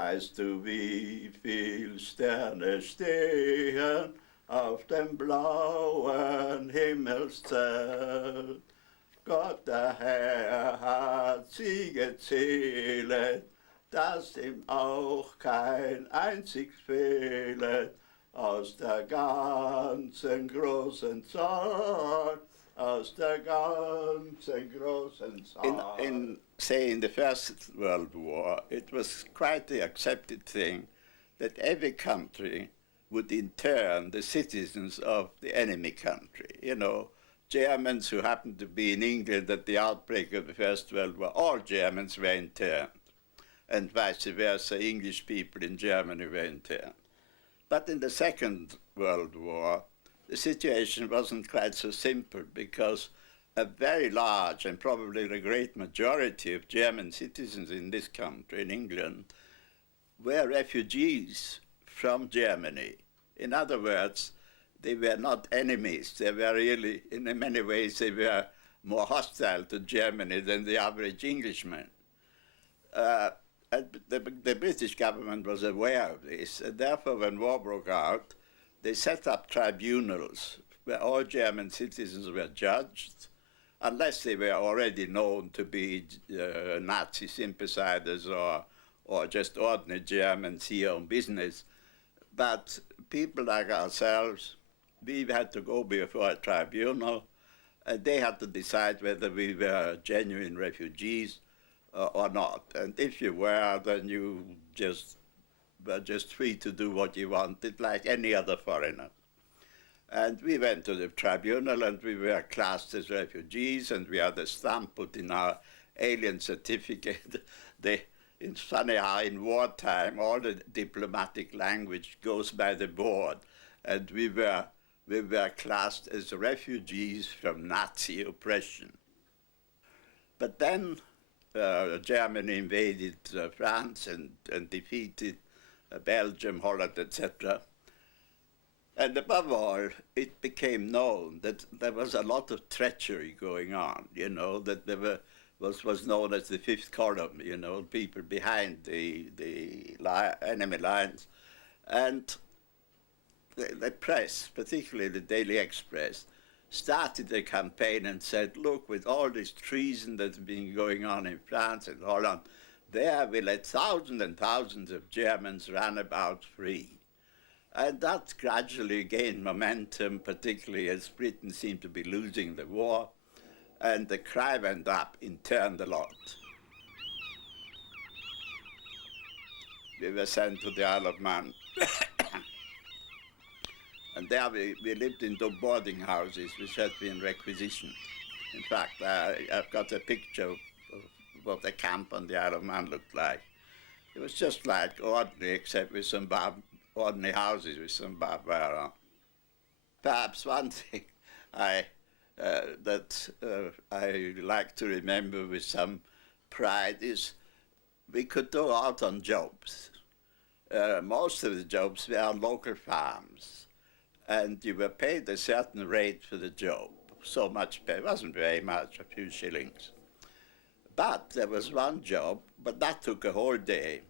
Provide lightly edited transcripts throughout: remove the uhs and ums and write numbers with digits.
weißt du, wie viel Sterne stehen auf dem blauen Himmelszelt? Gott der Herr hat sie gezählet, dass ihm auch kein einzig fehlet aus der ganzen großen Zahl, aus der ganzen großen Zahl. Say, in the First World War, it was quite the accepted thing that every country would intern the citizens of the enemy country. You know, Germans who happened to be in England at the outbreak of the First World War, all Germans were interned, and vice versa, English people in Germany were interned. But in the Second World War, the situation wasn't quite so simple because a very large and probably the great majority of German citizens in this country, in England, were refugees from Germany. In other words, they were not enemies. They were really, in many ways, they were more hostile to Germany than the average Englishman. And the British government was aware of this, and therefore when war broke out, they set up tribunals where all German citizens were judged, unless they were already known to be Nazi sympathizers or just ordinary Germans here on business. But people like ourselves, we had to go before a tribunal, and they had to decide whether we were genuine refugees or not. And if you were, then you were just free to do what you wanted, like any other foreigner. And we went to the tribunal, and we were classed as refugees, and we had a stamp put in our alien certificate. It's funny how in wartime all the diplomatic language goes by the board, and we were classed as refugees from Nazi oppression. But then Germany invaded France and defeated Belgium, Holland, etc. And above all, it became known that there was a lot of treachery going on, you know, that there was known as the fifth column, you know, people behind the enemy lines. And the press, particularly the Daily Express, started a campaign and said, look, with all this treason that's been going on in France and Holland, there we let thousands and thousands of Germans run about free. And that gradually gained momentum, particularly as Britain seemed to be losing the war, and the cry went up, interned a lot. We were sent to the Isle of Man. And there we lived in the boarding houses which had been requisitioned. In fact, I've got a picture of what the camp on the Isle of Man looked like. It was just like ordinary, except with some ordinary houses with some barbed wire on. Perhaps one thing I like to remember with some pride is we could go out on jobs. Most of the jobs were on local farms. And you were paid a certain rate for the job. So much pay, it wasn't very much, a few shillings. But there was one job, but that took a whole day.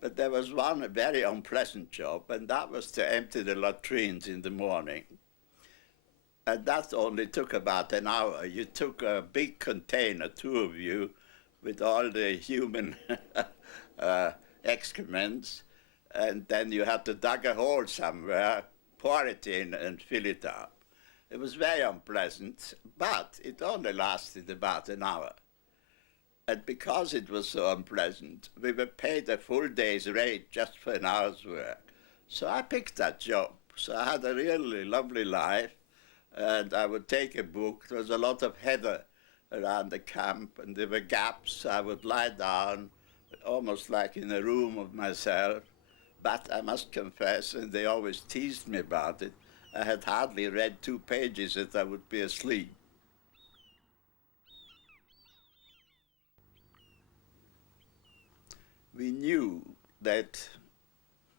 But there was one very unpleasant job, and that was to empty the latrines in the morning. And that only took about an hour. You took a big container, two of you, with all the human excrements, and then you had to dig a hole somewhere, pour it in and fill it up. It was very unpleasant, but it only lasted about an hour. And because it was so unpleasant, we were paid a full day's rate just for an hour's work. So I picked that job. So I had a really lovely life, and I would take a book. There was a lot of heather around the camp, and there were gaps. I would lie down, almost like in a room of myself. But I must confess, and they always teased me about it, I had hardly read 2 pages that I would be asleep. We knew that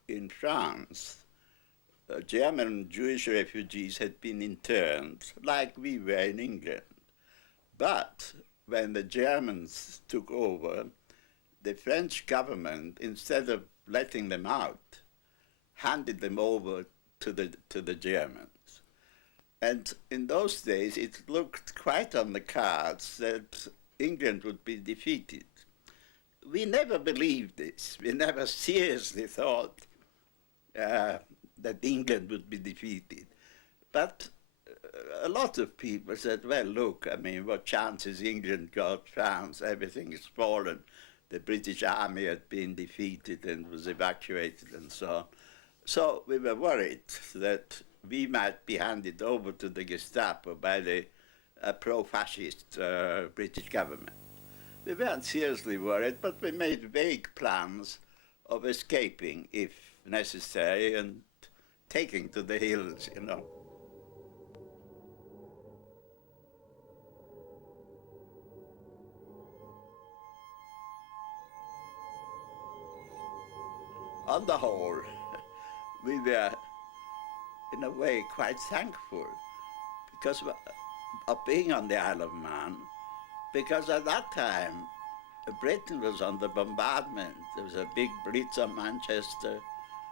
in France, German Jewish refugees had been interned, like we were in England. But when the Germans took over, the French government, instead of letting them out, handed them over to the Germans. And in those days, it looked quite on the cards that England would be defeated. We never believed this. We never seriously thought that England would be defeated. But a lot of people said, well, look, I mean, what chances England got, France, everything has fallen. The British army had been defeated and was evacuated and so on. So we were worried that we might be handed over to the Gestapo by the pro-fascist British government. We weren't seriously worried, but we made vague plans of escaping, if necessary, and taking to the hills, you know. On the whole, we were, in a way, quite thankful because of being on the Isle of Man, because at that time, Britain was under bombardment. There was a big blitz on Manchester.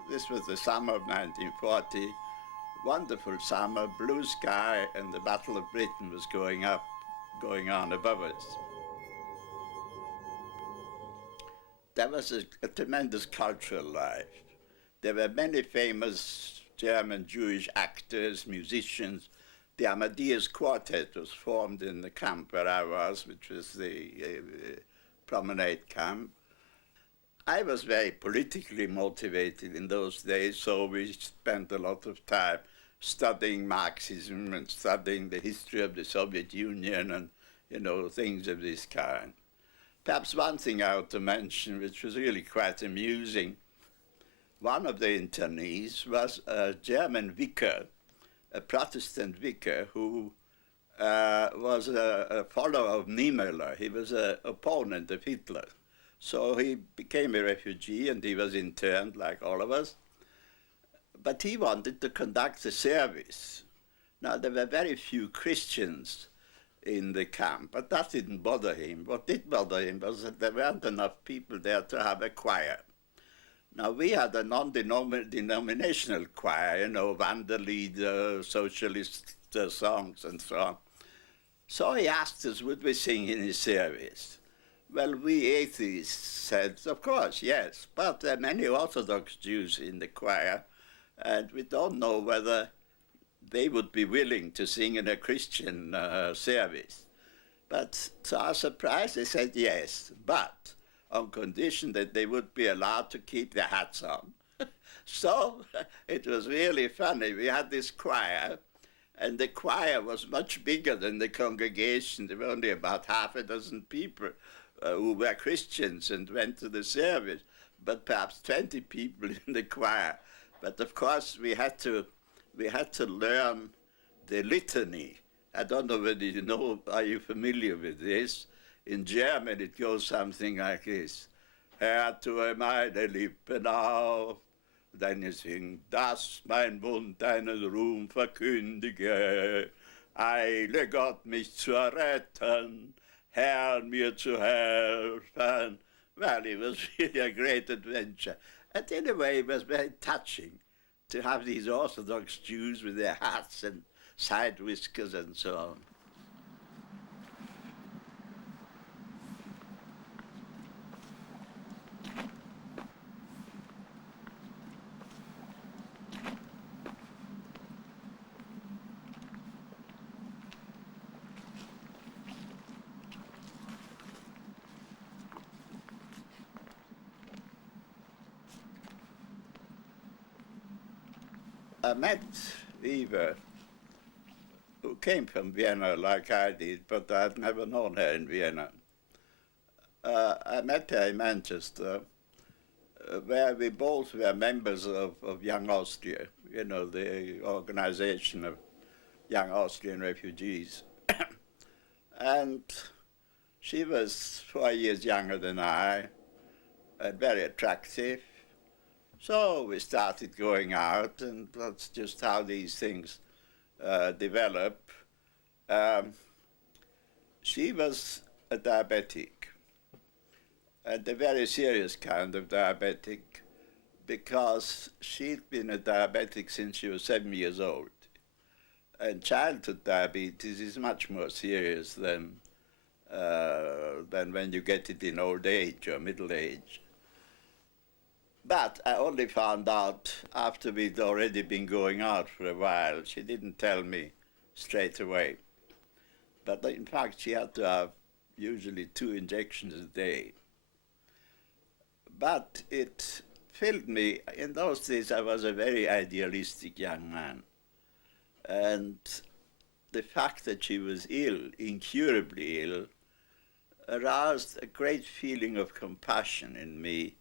This was the summer of 1940. Wonderful summer, blue sky, and the Battle of Britain was going on above us. There was a tremendous cultural life. There were many famous German Jewish actors, musicians. The Amadeus Quartet was formed in the camp where I was, which was the promenade camp. I was very politically motivated in those days, so we spent a lot of time studying Marxism and studying the history of the Soviet Union and, you know, things of this kind. Perhaps one thing I ought to mention, which was really quite amusing, one of the internees was a German vicar, a Protestant vicar who was a follower of Niemöller. He was an opponent of Hitler. So he became a refugee and he was interned like all of us. But he wanted to conduct a service. Now, there were very few Christians in the camp, but that didn't bother him. What did bother him was that there weren't enough people there to have a choir. Now, we had a non-denominational choir, you know, Wanderlieder, socialist songs and so on. So he asked us, would we sing in his service? Well, we atheists said, of course, yes, but there are many Orthodox Jews in the choir, and we don't know whether they would be willing to sing in a Christian service. But to our surprise, they said yes, but on condition that they would be allowed to keep their hats on. So it was really funny. We had this choir, and the choir was much bigger than the congregation. There were only about half a dozen people who were Christians and went to the service, but perhaps 20 people in the choir. But of course, we had to learn the litany. I don't know whether you know, are you familiar with this? In German, it goes something like this. Herr, tue meine Lippen auf, deine singt, dass mein Mund deinen Ruhm verkündige. Eile Gott, mich zu retten, Herr, mir zu helfen. Well, it was really a great adventure. And in a way, it was very touching to have these Orthodox Jews with their hats and side whiskers and so on. I met Eva, who came from Vienna like I did, but I'd never known her in Vienna. I met her in Manchester, where we both were members of Young Austria, you know, the organization of young Austrian refugees. And she was 4 years younger than I, and very attractive. So we started going out, and that's just how these things develop. She was a diabetic, and a very serious kind of diabetic, because she'd been a diabetic since she was 7 years old. And childhood diabetes is much more serious than when you get it in old age or middle age. But I only found out after we'd already been going out for a while. She didn't tell me straight away. But in fact, she had to have usually 2 injections a day. But it filled me. In those days, I was a very idealistic young man. And the fact that she was ill, incurably ill, aroused a great feeling of compassion in me.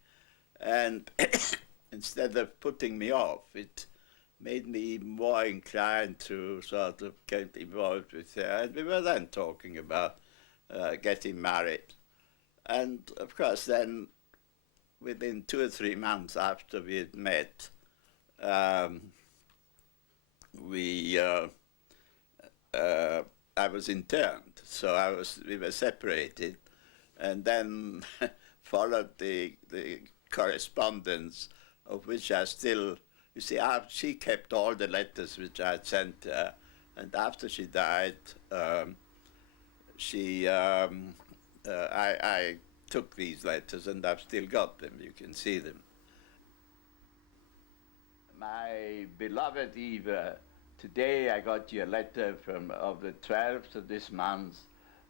And instead of putting me off, it made me more inclined to sort of get involved with her. And we were then talking about getting married. And of course, then within 2 or 3 months after we had met, I was interned, so we were separated, and then followed the correspondence, of which I still, you see, she kept all the letters which I had sent her, and after she died, I took these letters, and I've still got them. You can see them. My beloved Eva, today I got your letter of the 12th of this month,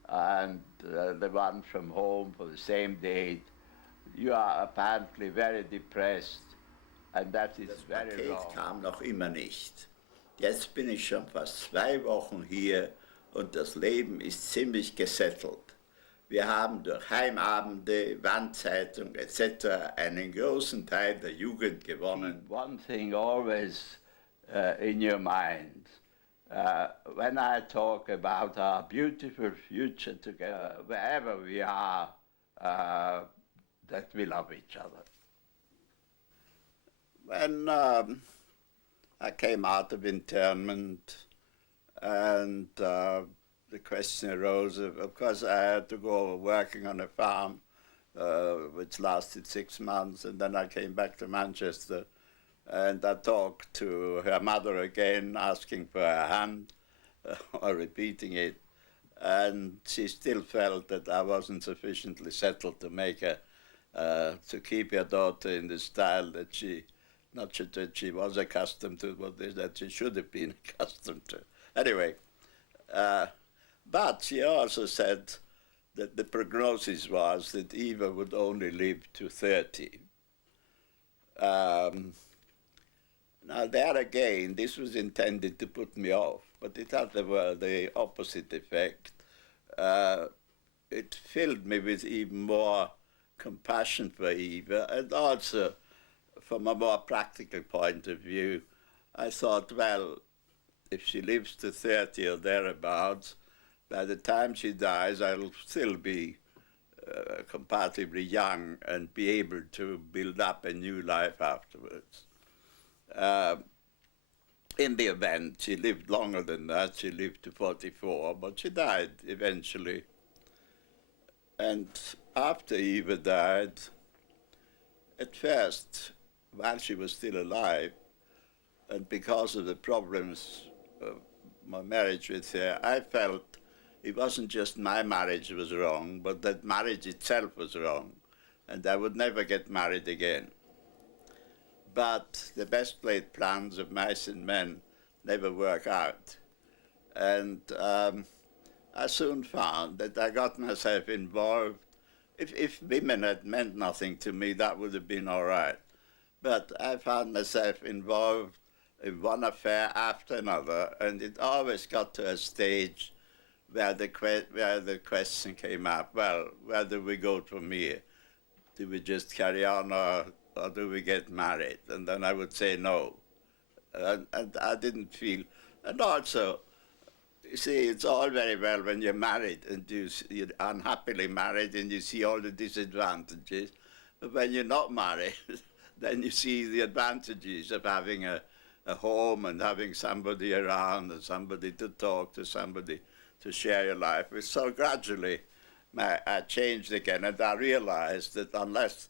and the one from home for the same date. You are apparently very depressed, and that is very wrong. Das Paket kam noch immer nicht. Jetzt bin ich schon fast 2 Wochen hier und das Leben ist ziemlich gesettelt. Wir haben durch Heimabende, Wandzeitung etc. einen großen Teil der Jugend gewonnen. Keep one thing always in your mind. When I talk about our beautiful future together, wherever we are, that we love each other. When I came out of internment and the question arose, of course I had to go working on a farm, which lasted 6 months, and then I came back to Manchester, and I talked to her mother again, asking for her hand, or repeating it, and she still felt that I wasn't sufficiently settled to make her, to keep her daughter in the style that not that she was accustomed to, but that she should have been accustomed to. Anyway, but she also said that the prognosis was that Eva would only live to 30. Now there again, this was intended to put me off, but it had the opposite effect. It filled me with even more compassion for Eva, and also from a more practical point of view, I thought, well, if she lives to 30 or thereabouts, by the time she dies, I'll still be comparatively young and be able to build up a new life afterwards. In the event, she lived longer than that. She lived to 44, but she died eventually. And after Eva died, at first, while she was still alive, and because of the problems of my marriage with her, I felt it wasn't just my marriage was wrong, but that marriage itself was wrong, and I would never get married again. But the best laid plans of mice and men never work out. And I soon found that I got myself involved. If women had meant nothing to me, that would have been all right. But I found myself involved in one affair after another, and it always got to a stage where the question came up, well, where do we go from here? Do we just carry on or do we get married? And then I would say no. And I didn't feel, and also, you see, it's all very well when you're married and you're unhappily married and you see all the disadvantages, but when you're not married, then you see the advantages of having a home and having somebody around and somebody to talk to, somebody to share your life with. So gradually, I changed again, and I realized that unless